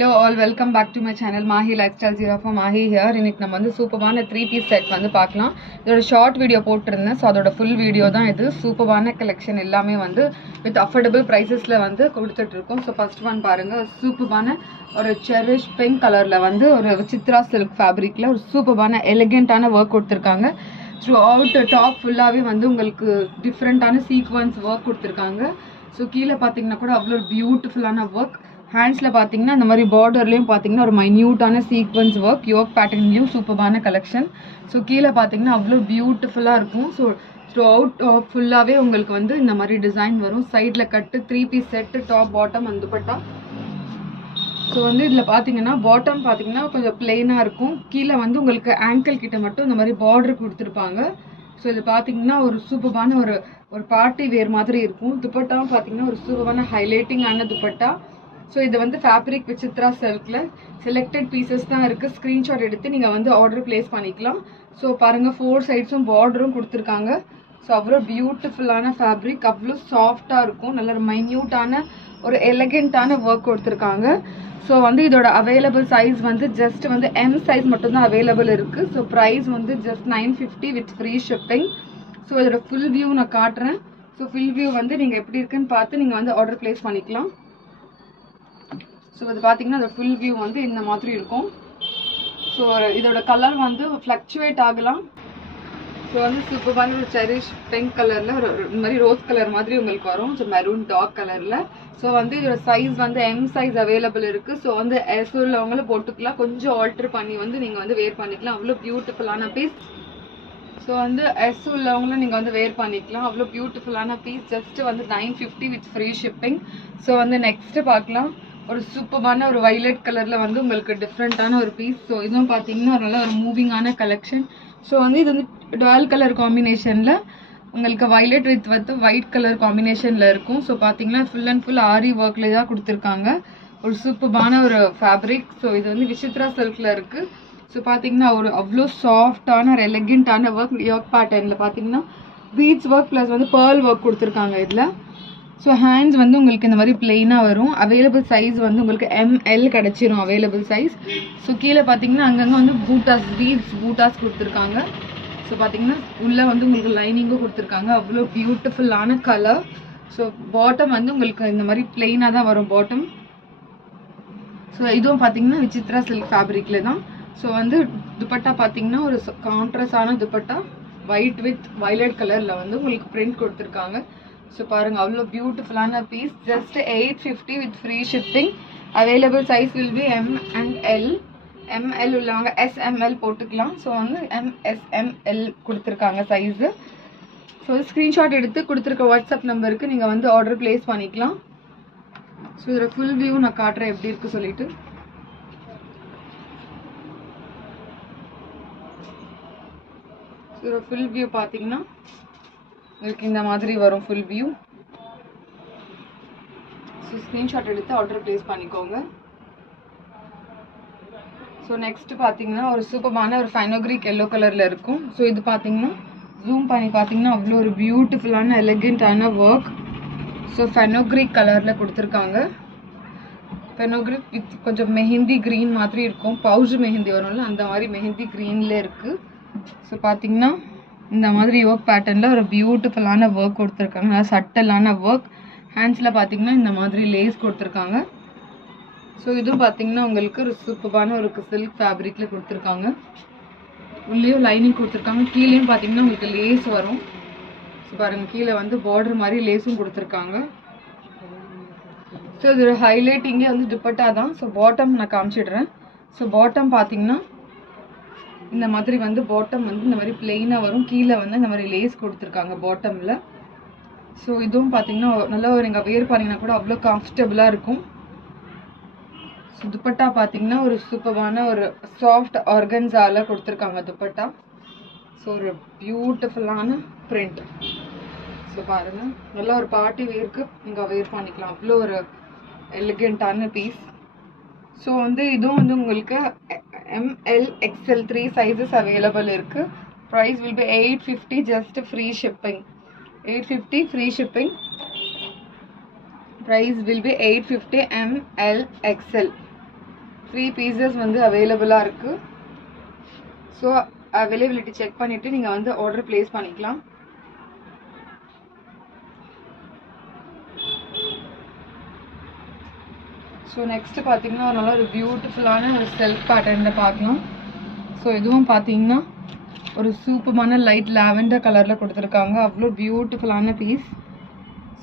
Hello all, welcome back to my channel Mahi Lifestyle Zero for Mahi here. இன்னைக்கு நம்ம வந்து சூப்பரான 3 piece set வந்து பார்க்கலாம். இதோட ஷார்ட் வீடியோ போட்டுருந்தேன். ஸோ அதோட ஃபுல் வீடியோ தான் இது. சூப்பரான கலெக்ஷன் எல்லாமே வந்து வித் அஃபோர்டபுள் ப்ரைஸஸில் வந்து கொடுத்துட்ருக்கோம். ஸோ ஃபர்ஸ்ட் ஒன் பாருங்கள், சூப்பரான ஒரு செரிஷ் பிங்க் கலரில் வந்து ஒரு சித்ரா சில்க் ஃபேப்ரிக்கில் ஒரு சூப்பரான எலிகென்ட்டான ஒர்க் கொடுத்துருக்காங்க. த்ரூ அவுட் டாப் ஃபுல்லாகவே வந்து உங்களுக்கு டிஃப்ரெண்ட்டான சீக்வன்ஸ் ஒர்க் கொடுத்துருக்காங்க. ஸோ கீழே பார்த்தீங்கன்னா கூட அவ்வளோ பியூட்டிஃபுல்லான ஒர்க். ஹேண்ட்ஸில் பார்த்தீங்கன்னா இந்த மாதிரி பார்டர்லேயும் பார்த்தீங்கன்னா ஒரு மைன்யூட்டான சீக்வன்ஸ் ஒர்க், யோக் பேட்டர்ன்லேயும் சூப்பரான கலெக்ஷன். ஸோ கீழே பார்த்தீங்கன்னா அவ்வளோ பியூட்டிஃபுல்லாக இருக்கும். ஸோ த்ரூ அவுட் டாப் ஃபுல்லாகவே உங்களுக்கு வந்து இந்த மாதிரி டிசைன் வரும். சைடில் கட்டு 3 piece செட்டு, டாப் பாட்டம் வந்து துப்பட்டா. ஸோ வந்து இதில் பார்த்தீங்கன்னா பாட்டம் பார்த்தீங்கன்னா கொஞ்சம் பிளெயினாக இருக்கும். கீழே வந்து உங்களுக்கு ஆங்கிள் கிட்ட மட்டும் இந்த மாதிரி பார்டர் கொடுத்துருப்பாங்க. ஸோ இது பார்த்தீங்கன்னா ஒரு சூப்பரான ஒரு பார்ட்டி வேர் மாதிரி இருக்கும். துப்பட்டாவும் பார்த்தீங்கன்னா ஒரு சூப்பரான ஹைலைட்டிங்கான துப்பட்டா. ஸோ இது வந்து ஃபேப்ரிக் விசித்ரா சில்கில் செலக்டட் பீசஸ் தான் இருக்குது. ஸ்க்ரீன்ஷாட் எடுத்து நீங்கள் வந்து ஆர்டர் ப்ளேஸ் பண்ணிக்கலாம். ஸோ பாருங்கள், 4 சைட்ஸும் பார்டரும் கொடுத்துருக்காங்க. ஸோ அவ்வளோ பியூட்டிஃபுல்லான ஃபேப்ரிக், அவ்வளோ சாஃப்டாக இருக்கும். நல்ல ஒரு மைன்யூட்டான ஒரு எலகென்ட்டான ஒர்க் கொடுத்துருக்காங்க. ஸோ வந்து இதோட அவைலபிள் சைஸ் வந்து ஜஸ்ட் வந்து M சைஸ் மட்டும்தான் அவைலபிள் இருக்குது. ஸோ ப்ரைஸ் வந்து just 950 with free shipping. So இதோட ஃபுல் வியூ நான் காட்டுறேன். ஸோ ஃபுல் வியூ வந்து நீங்கள் எப்படி இருக்குன்னு பார்த்து நீங்கள் வந்து ஆர்டர் ப்ளேஸ் பண்ணிக்கலாம். ஸோ இது பார்த்தீங்கன்னா அந்த ஃபுல் வியூ வந்து இந்த மாதிரி இருக்கும். ஸோ இதோட கலர் வந்து ஃப்ளக்சுவேட் ஆகலாம். ஸோ வந்து சூப்பரான ஒரு செரிஷ் பிங்க் கலரில் ஒரு இந்த மாதிரி ரோஸ் கலர் மாதிரி உங்களுக்கு வரும். ஸோ மெரூன் டார்க் கலரில். ஸோ வந்து இதோட சைஸ் வந்து M சைஸ் அவைலபிள் இருக்குது. ஸோ வந்து S உள்ளவங்களும் போட்டுக்கலாம், கொஞ்சம் ஆல்ட்ரு பண்ணி வந்து நீங்கள் வந்து வேர் பண்ணிக்கலாம். அவ்வளோ பியூட்டிஃபுல்லான பீஸ். ஸோ வந்து S உள்ளவங்களும் நீங்கள் வந்து வேர் பண்ணிக்கலாம். அவ்வளோ பியூட்டிஃபுல்லான பீஸ். ஜஸ்ட்டு வந்து 950 வித் ஃப்ரீ ஷிப்பிங். ஸோ வந்து நெக்ஸ்ட்டு பார்க்கலாம், ஒரு சூப்பரான ஒரு வைலட் கலரில் வந்து உங்களுக்கு டிஃப்ரெண்ட்டான ஒரு பீஸ். ஸோ இதுவும் பார்த்தீங்கன்னா ஒரு நல்ல ஒரு மூவிங்கான கலெக்ஷன். ஸோ வந்து இது வந்து டுவெல் கலர் காம்பினேஷனில் உங்களுக்கு வைலட் வித் ஒயிட் கலர் காம்பினேஷனில் இருக்கும். ஸோ பார்த்தீங்கன்னா ஃபுல் அண்ட் ஃபுல் ஆரி ஒர்க்கில் தான் கொடுத்துருக்காங்க. ஒரு சூப்பரான ஒரு ஃபேப்ரிக். ஸோ இது வந்து விசித்ரா சில்கில் இருக்குது. ஸோ பார்த்தீங்கன்னா ஒரு அவ்வளோ சாஃப்டான ஒரு எலகென்ட்டான ஒர்க். யோக் பேட்டர்னில் பார்த்தீங்கன்னா பீட்ஸ் ஒர்க் ப்ளஸ் வந்து பேர்ல் ஒர்க் கொடுத்துருக்காங்க இதில். ஸோ ஹேண்ட்ஸ் வந்து உங்களுக்கு இந்த மாதிரி பிளெயினாக வரும். அவைலபிள் சைஸ் வந்து உங்களுக்கு ML கிடச்சிரும் அவைலபிள் சைஸ். ஸோ கீழே பார்த்தீங்கன்னா அங்கங்கே வந்து பூட்டாஸ் கொடுத்துருக்காங்க. ஸோ பார்த்தீங்கன்னா உள்ளே வந்து உங்களுக்கு லைனிங்கும் கொடுத்துருக்காங்க. அவ்வளோ பியூட்டிஃபுல்லான கலர். ஸோ பாட்டம் வந்து உங்களுக்கு இந்த மாதிரி பிளெயினாக தான் வரும் பாட்டம். ஸோ இதுவும் பார்த்தீங்கன்னா விசித்ரா சில்க் ஃபேப்ரிக்கில் தான். ஸோ வந்து துப்பட்டா பார்த்தீங்கன்னா ஒரு கான்ட்ராஸ்டான துப்பட்டா, ஒயிட் வித் வைலட் கலரில் வந்து உங்களுக்கு பிரிண்ட் கொடுத்துருக்காங்க. ஸோ பாருங்கள், அவ்வளோ பியூட்டிஃபுல்லான piece. Just 850 with free shipping. Available size will be M and L. ML உள்ளவங்க SML போட்டுக்கலாம். ஸோ வந்து MSML கொடுத்துருக்காங்க சைஸு. ஸோ ஸ்க்ரீன்ஷாட் எடுத்து கொடுத்துருக்க வாட்ஸ்அப் நம்பருக்கு நீங்கள் வந்து ஆர்டர் ப்ளேஸ் பண்ணிக்கலாம். ஸோ இதோட ஃபுல் வியூ நான் காட்டுறேன் எப்படி இருக்குது சொல்லிட்டு. ஸோ இதோட ஃபுல் வியூ பார்த்தீங்கன்னா உங்களுக்கு இந்த மாதிரி வரும் ஃபுல் வியூ. ஸோ ஸ்க்ரீன்ஷாட் எடுத்து ஆர்டர் ப்ளேஸ் பண்ணிக்கோங்க. ஸோ நெக்ஸ்ட் பார்த்தீங்கன்னா ஒரு சூப்பரான ஒரு ஃபைனோக்ரிக் எல்லோ கலரில் இருக்கும். ஸோ இது பார்த்தீங்கன்னா ஜூம் பண்ணி பார்த்தீங்கன்னா அவ்வளோ ஒரு பியூட்டிஃபுல்லான எலிகென்ட்டான ஒர்க். ஸோ ஃபெனோக்ரிக் கலரில் கொடுத்துருக்காங்க. ஃபெனோக்ரிக் வித் கொஞ்சம் மெஹந்தி க்ரீன் மாதிரி இருக்கும். பவுஜ் மெஹந்தி வரும்ல, அந்த மாதிரி மெஹந்தி க்ரீனில் இருக்குது. ஸோ பார்த்தீங்கன்னா இந்த மாதிரி ஒர்க் பேட்டர்னில் ஒரு பியூட்டிஃபுல்லான ஒர்க் கொடுத்துருக்காங்க. நல்லா சட்டலான ஒர்க். ஹேண்ட்ஸில் பார்த்தீங்கன்னா இந்த மாதிரி லேஸ் கொடுத்துருக்காங்க. ஸோ இதுவும் பார்த்தீங்கன்னா உங்களுக்கு ஒரு சூப்பரான ஒரு சில்க் ஃபேப்ரிக்கில் கொடுத்துருக்காங்க. உள்ளேயும் லைனிங் கொடுத்துருக்காங்க. கீழேயும் பார்த்தீங்கன்னா உங்களுக்கு லேஸ் வரும். ஸோ பாருங்கள், கீழே வந்து பார்டர் மாதிரி லேஸும் கொடுத்துருக்காங்க. ஸோ இது ஒரு ஹைலைட்டிங்கே வந்து துப்பட்டா தான். ஸோ பாட்டம் நான் காமிச்சிடுறேன். ஸோ பாட்டம் பார்த்தீங்கன்னா இந்த மாதிரி வந்து பாட்டம் வந்து இந்த மாதிரி பிளெயினாக வரும். கீழே வந்து இந்த மாதிரி லேஸ் கொடுத்துருக்காங்க பாட்டமில். ஸோ இதுவும் பார்த்தீங்கன்னா நல்லா நீங்கள் வேர் பண்ணிங்கன்னா கூட அவ்வளோ கம்ஃபர்டபுளாக இருக்கும். ஸோ துப்பட்டா பார்த்தீங்கன்னா ஒரு சூப்பரான ஒரு சாஃப்ட் ஆர்கன்ஸால் கொடுத்துருக்காங்க துப்பட்டா. ஸோ ஒரு பியூட்டிஃபுல்லான பிரிண்ட். ஸோ பாருங்கள், நல்லா ஒரு பார்ட்டி வேருக்கு நீங்கள் வேர் பண்ணிக்கலாம். அவ்வளோ ஒரு எலிகென்ட்டான பீஸ். ஸோ வந்து இதுவும் வந்து உங்களுக்கு ML XL 3 சைஸஸ் அவைலபிள் இருக்குது. Price will be 850 just free shipping. 850 free shipping. Price will be 850 ML XL. 3 pieces வந்து அவைலபிளாக இருக்குது. ஸோ அவைலபிலிட்டி செக் பண்ணிவிட்டு நீங்கள் வந்து ஆர்டர் ப்ளேஸ் பண்ணிக்கலாம். ஸோ நெக்ஸ்ட்டு பார்த்தீங்கன்னா நல்ல ஒரு பியூட்டிஃபுல்லான ஒரு செல்ஃப் பேட்டர்னில் பார்க்கலாம். ஸோ இதுவும் பார்த்தீங்கன்னா ஒரு சூப்பரான லைட் லாவெண்டர் கலரில் கொடுத்துருக்காங்க. அவ்வளோ பியூட்டிஃபுல்லான பீஸ்.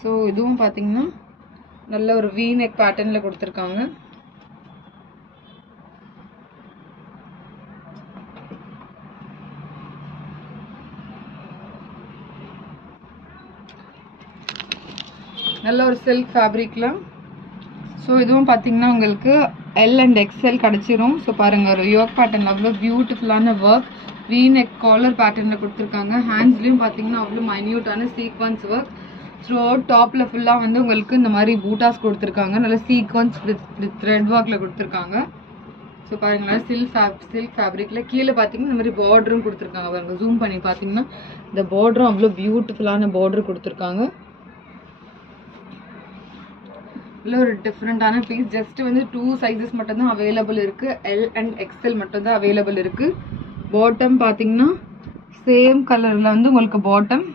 ஸோ இதுவும் பார்த்தீங்கன்னா நல்ல ஒரு வி நெக் பேட்டர்னில் கொடுத்துருக்காங்க. நல்ல ஒரு சில்க் ஃபேப்ரிக்கில். ஸோ இதுவும் பார்த்தீங்கன்னா உங்களுக்கு எல் அண்ட் எக்ஸ்எல் கிடச்சிரும். ஸோ பாருங்கள் ஒரு யோக் பேட்டர்னில் அவ்வளோ பியூட்டிஃபுல்லான ஒர்க் வி நெக் காலர் பேட்டர்னில் கொடுத்துருக்காங்க. ஹேண்ட்ஸ்லேயும் பார்த்தீங்கன்னா அவ்வளோ மைன்யூட்டான சீக்வன்ஸ் ஒர்க். த்ரூ அவுட் டாப்பில் ஃபுல்லாக வந்து உங்களுக்கு இந்த மாதிரி பூட்டாஸ் கொடுத்துருக்காங்க. நல்ல சீக்வன்ஸ் வித் த்ரெட் ஒர்க்கில் கொடுத்துருக்காங்க. ஸோ பாருங்களா சில்க் ஃபேப்ரிக்கில் கீழே பார்த்தீங்கன்னா இந்த மாதிரி பார்டரும் கொடுத்துருக்காங்க. பாருங்கள் ஜூம் பண்ணி பார்த்தீங்கன்னா இந்த பார்டரும் அவ்வளோ பியூட்டிஃபுல்லான பார்டர் கொடுத்துருக்காங்க. இல்லை ஒரு டிஃப்ரெண்ட்டான பீஸ். ஜஸ்ட் வந்து 2 சைஸஸ் மட்டும்தான் அவைலபிள் இருக்குது. எல் அண்ட் எக்ஸ்எல் மட்டும்தான் அவைலபிள் இருக்குது. பாட்டம் பார்த்தீங்கன்னா சேம் கலரில் வந்து உங்களுக்கு பாட்டம்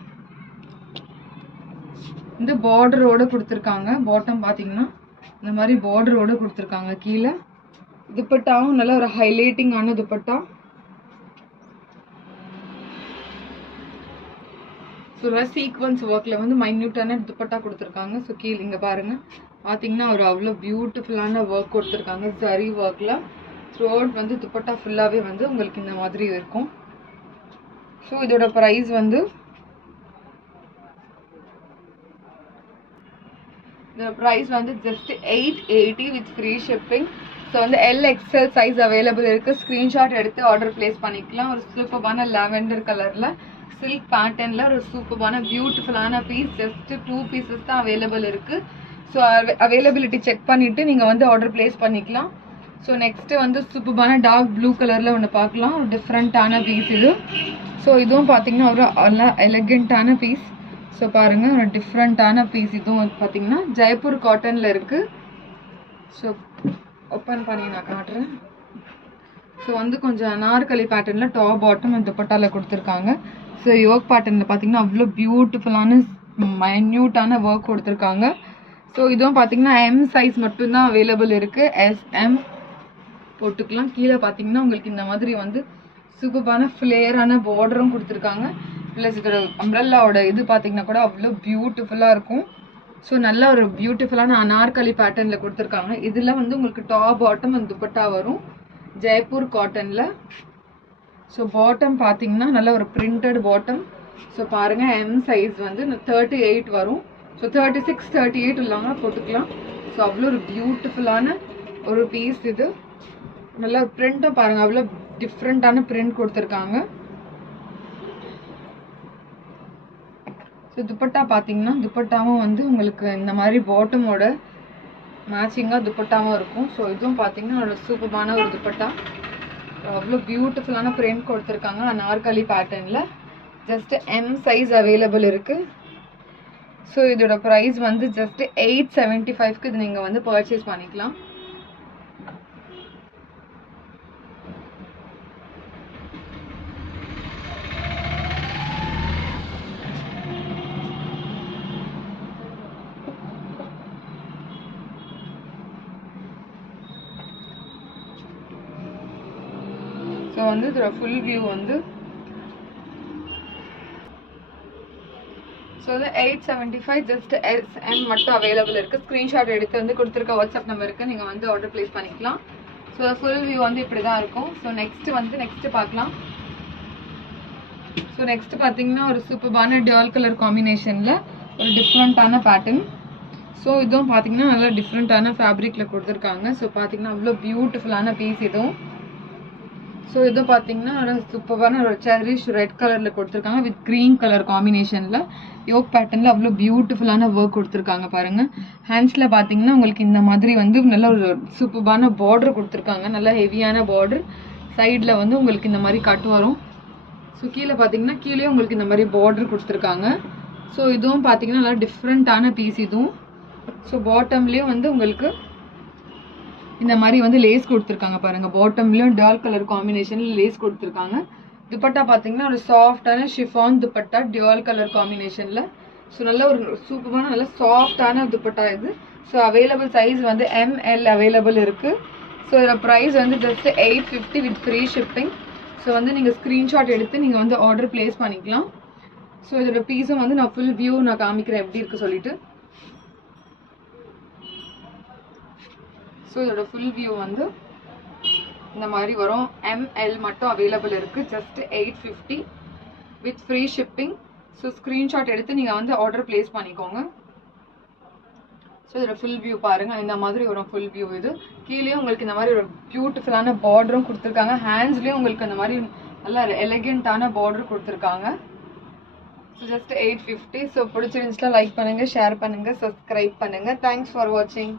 இந்த பார்டரோடு கொடுத்துருக்காங்க. பாட்டம் பார்த்தீங்கன்னா இந்த மாதிரி பார்டரோடு கொடுத்துருக்காங்க. கீழே துப்பட்டாவும் நல்ல ஒரு ஹைலைட்டிங்கான துப்பட்டா. ஸோ சீக்வன்ஸ் ஒர்க்கில் வந்து மைன்யூட்டான துப்பட்டா கொடுத்துருக்காங்க. ஸோ கீழே இங்கே பாருங்கள் பார்த்தீங்கன்னா ஒரு அவ்வளோ பியூட்டிஃபுல்லான ஒர்க் கொடுத்துருக்காங்க ஜரி ஒர்க்கில். த்ரூ அவுட் வந்து துப்பட்டா ஃபுல்லாகவே வந்து உங்களுக்கு இந்த மாதிரி இருக்கும். ஸோ இதோட ப்ரைஸ் வந்து just 880 with free shipping. So வந்து எல் எக்ஸ்எல் சைஸ் அவைலபிள் இருக்குது. ஸ்க்ரீன்ஷாட் எடுத்து ஆர்டர் ப்ளேஸ் பண்ணிக்கலாம். ஒரு சூப்பரான லாவெண்டர் கலரில் சில்க் பேட்டர்னில் ஒரு சூப்பரான பியூட்டிஃபுல்லான பீஸ். ஜஸ்ட் 2 பீசஸ் தான் அவைலபிள் இருக்குது. ஸோ அவைலபிலிட்டி செக் பண்ணிவிட்டு நீங்கள் வந்து ஆர்டர் ப்ளேஸ் பண்ணிக்கலாம். ஸோ நெக்ஸ்ட்டு வந்து சூப்பரான டார்க் ப்ளூ கலரில் ஒன்று பார்க்கலாம். ஒரு டிஃப்ரெண்ட்டான பீஸ் இது. ஸோ இதுவும் பார்த்தீங்கன்னா ஒரு நல்லா எலகெண்ட்டான பீஸ். ஸோ பாருங்கள் ஒரு டிஃப்ரெண்ட்டான பீஸ். இதுவும் வந்து பார்த்தீங்கன்னா ஜெய்ப்பூர் காட்டனில் இருக்குது. ஸோ ஓப்பன் பண்ணி நான் காட்டுறேன். ஸோ வந்து கொஞ்சம் அனார்கலி பேட்டர்னில் டாப் பாட்டம் அந்த துப்பட்டாவில் கொடுத்துருக்காங்க. ஸோ யோக் பேட்டர்னில் பார்த்தீங்கன்னா அவ்வளோ பியூட்டிஃபுல்லான மைன்யூட்டான ஒர்க் கொடுத்துருக்காங்க. ஸோ இதுவும் பார்த்தீங்கன்னா எம் சைஸ் மட்டும்தான் அவைலபிள் இருக்குது. எஸ்எம் போட்டுக்கலாம். கீழே பார்த்தீங்கன்னா உங்களுக்கு இந்த மாதிரி வந்து சூப்பரான ஃப்ளேரான பார்டரும் கொடுத்துருக்காங்க. ப்ளஸ் இதோட அம்ப்ரெல்லாவோட இது பார்த்தீங்கன்னா கூட அவ்வளோ பியூட்டிஃபுல்லாக இருக்கும். ஸோ நல்ல ஒரு பியூட்டிஃபுல்லான அனார்கலி பேட்டர்னில் கொடுத்துருக்காங்க. இதில் வந்து உங்களுக்கு டாப் பாட்டம் அந்த துப்பட்டா வரும் ஜெய்ப்பூர் காட்டனில். ஸோ பாட்டம் பார்த்தீங்கன்னா நல்ல ஒரு பிரிண்டட் பாட்டம். ஸோ பாருங்கள் எம் சைஸ் வந்து 38 வரும். ஸோ 36, 38 இல்லாமல் போட்டுக்கலாம். ஸோ அவ்வளோ ஒரு பியூட்டிஃபுல்லான ஒரு பீஸ் இது. நல்லா பிரிண்ட்டும் பாருங்கள் அவ்வளோ டிஃப்ரெண்ட்டான பிரிண்ட் கொடுத்துருக்காங்க. ஸோ துப்பட்டா பார்த்தீங்கன்னா துப்பட்டாவும் வந்து உங்களுக்கு இந்த மாதிரி பாட்டமோட மேட்சிங்காக துப்பட்டாவும் இருக்கும். ஸோ இதுவும் பார்த்தீங்கன்னா ஒரு சூப்பரான ஒரு துப்பட்டா. அவ்வளோ பியூட்டிஃபுல்லான பிரிண்ட் கொடுத்துருக்காங்க அனார்கலி பேட்டர்னில். ஜஸ்ட் எம் சைஸ் அவைலபிள் இருக்குது. ஸோ இதோட ப்ரைஸ் வந்து ஜஸ்ட் 875க்கு இது நீங்கள் வந்து பர்ச்சேஸ் பண்ணிக்கலாம். ஸோ வந்து இதோட ஃபுல் வியூ வந்து ஸோ வந்து 875 ஜஸ்ட் எஸ்எம் மட்டும் அவைலபிள் இருக்குது. ஸ்க்ரீன்ஷாட் எடுத்து வந்து கொடுத்துருக்க வாட்ஸ்அப் நம்பருக்கு நீங்கள் வந்து ஆர்டர் ப்ளேஸ் பண்ணிக்கலாம். ஸோ ஃபுல் வியூ வந்து இப்படி தான் இருக்கும். ஸோ நெக்ஸ்ட்டு பார்க்கலாம். ஸோ நெக்ஸ்ட் பார்த்தீங்கன்னா ஒரு சூப்பரான டியூல் கலர் காம்பினேஷனில் ஒரு டிஃப்ரெண்ட்டான பேட்டர்ன். ஸோ இதுவும் பார்த்தீங்கன்னா நல்லா டிஃப்ரெண்ட்டான ஃபேப்ரிக்கில் கொடுத்துருக்காங்க. ஸோ பார்த்தீங்கன்னா அவ்வளோ பியூட்டிஃபுல்லான பீஸ் இதுவும். ஸோ இது பார்த்தீங்கன்னா ஒரு சூப்பரான ஒரு செரிஷ் ரெட் கலரில் கொடுத்துருக்காங்க வித் க்ரீன் கலர் காம்பினேஷனில் யோக் பேட்டர்னில் அவ்வளோ பியூட்டிஃபுல்லான ஒர்க் கொடுத்துருக்காங்க பாருங்கள். ஹேண்ட்ஸில் பார்த்தீங்கன்னா உங்களுக்கு இந்த மாதிரி வந்து நல்ல ஒரு சூப்பரான பார்டர் கொடுத்துருக்காங்க. நல்லா ஹெவியான பார்டர். சைடில் வந்து உங்களுக்கு இந்த மாதிரி கட் வரும். ஸோ கீழே பார்த்தீங்கன்னா கீழே உங்களுக்கு இந்த மாதிரி பார்டர் கொடுத்துருக்காங்க. ஸோ இதுவும் பார்த்தீங்கன்னா நல்லா டிஃப்ரெண்ட்டான பீஸ் இதுவும். ஸோ பாட்டம்லேயும் வந்து உங்களுக்கு இந்த மாதிரி வந்து லேஸ் கொடுத்துருக்காங்க பாருங்க. பாட்டம்லயும் டார்க் கலர் காம்பினேஷன்ல லேஸ் கொடுத்துருக்காங்க. துப்பட்டா பார்த்தீங்கன்னா ஒரு சாஃப்டான ஷிஃபான் துப்பட்டா டியூவல் கலர் காம்பினேஷன்ல. ஸோ நல்ல ஒரு சூப்பரான நல்ல சாஃப்டான துப்பட்டா இது. ஸோ அவைலபிள் சைஸ் வந்து ML அவைலபிள் இருக்கு. ஸோ இதோட ப்ரைஸ் வந்து just 850 with free shipping. So வந்து நீங்கள் ஸ்க்ரீன்ஷாட் எடுத்து நீங்கள் வந்து ஆர்டர் பிளேஸ் பண்ணிக்கலாம். ஸோ இதோட பீஸும் வந்து நான் ஃபுல் வியூ நான் காமிக்கிறேன் எப்படி இருக்கு சொல்லிட்டு. ஸோ இதோட ஃபுல் வியூ வந்து இந்த மாதிரி வரும். ML மட்டும் அவைலபிள் இருக்கு. Just 850 with free shipping. So screenshot எடுத்து நீங்கள் வந்து ஆர்டர் பிளேஸ் பண்ணிக்கோங்க. ஸோ இதோட ஃபுல் வியூ பாருங்க. இந்த மாதிரி வரும் ஃபுல் வியூ. இது கீழே உங்களுக்கு இந்த மாதிரி ஒரு பியூட்டிஃபுல்லான பார்டரும் கொடுத்துருக்காங்க. ஹேண்ட்ஸ்லேயும் உங்களுக்கு இந்த மாதிரி நல்ல எலகென்ட்டான பார்டர் கொடுத்துருக்காங்க. So just 850. ஸோ பிடிச்சிருந்துச்சுன்னா லைக் பண்ணுங்க, ஷேர் பண்ணுங்க, சப்ஸ்கிரைப் பண்ணுங்க. தேங்க்ஸ் ஃபார் வாட்சிங்.